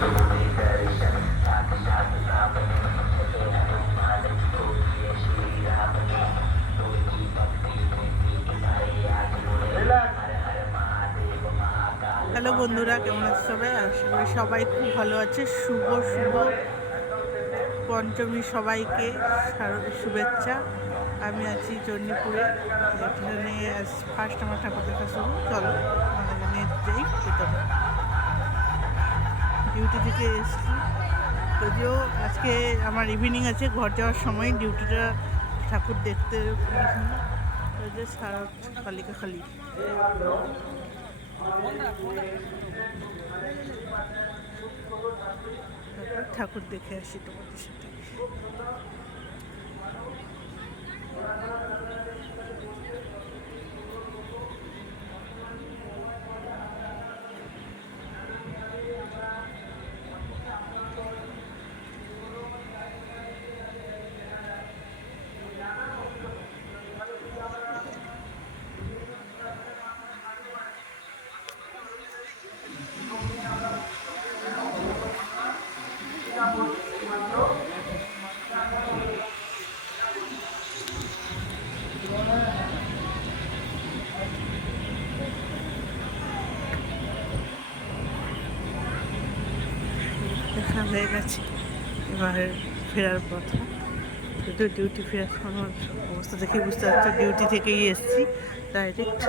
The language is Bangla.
হ্যালো বন্ধুরা, কেমন আছে সবাই? আশা করি সবাই খুব ভালো আছে। শুভ শুভ পঞ্চমী সবাইকে শুভেচ্ছা। আমি আছি চণ্ডীপুরে, এখানে ফার্স্ট আমার ঠাকুর দেখা শুরু। চলো আমাদের নিয়ে যাই ভেতরে। ডিউটি থেকে এসেছি, যদিও আজকে আমার ইভিনিং আছে, ঘর যাওয়ার সময় ডিউটিটা ঠাকুর দেখতে সারা কালিকা খালি ঠাকুর দেখে আসি তোমাদের সাথে। দেখা হয়ে গেছে, এবার ফেরার পথে। শুধু ডিউটি ফেরার সময় অবস্থা দেখে বুঝতে পারছো, ডিউটি থেকেই এসেছি ডাইরেক্ট।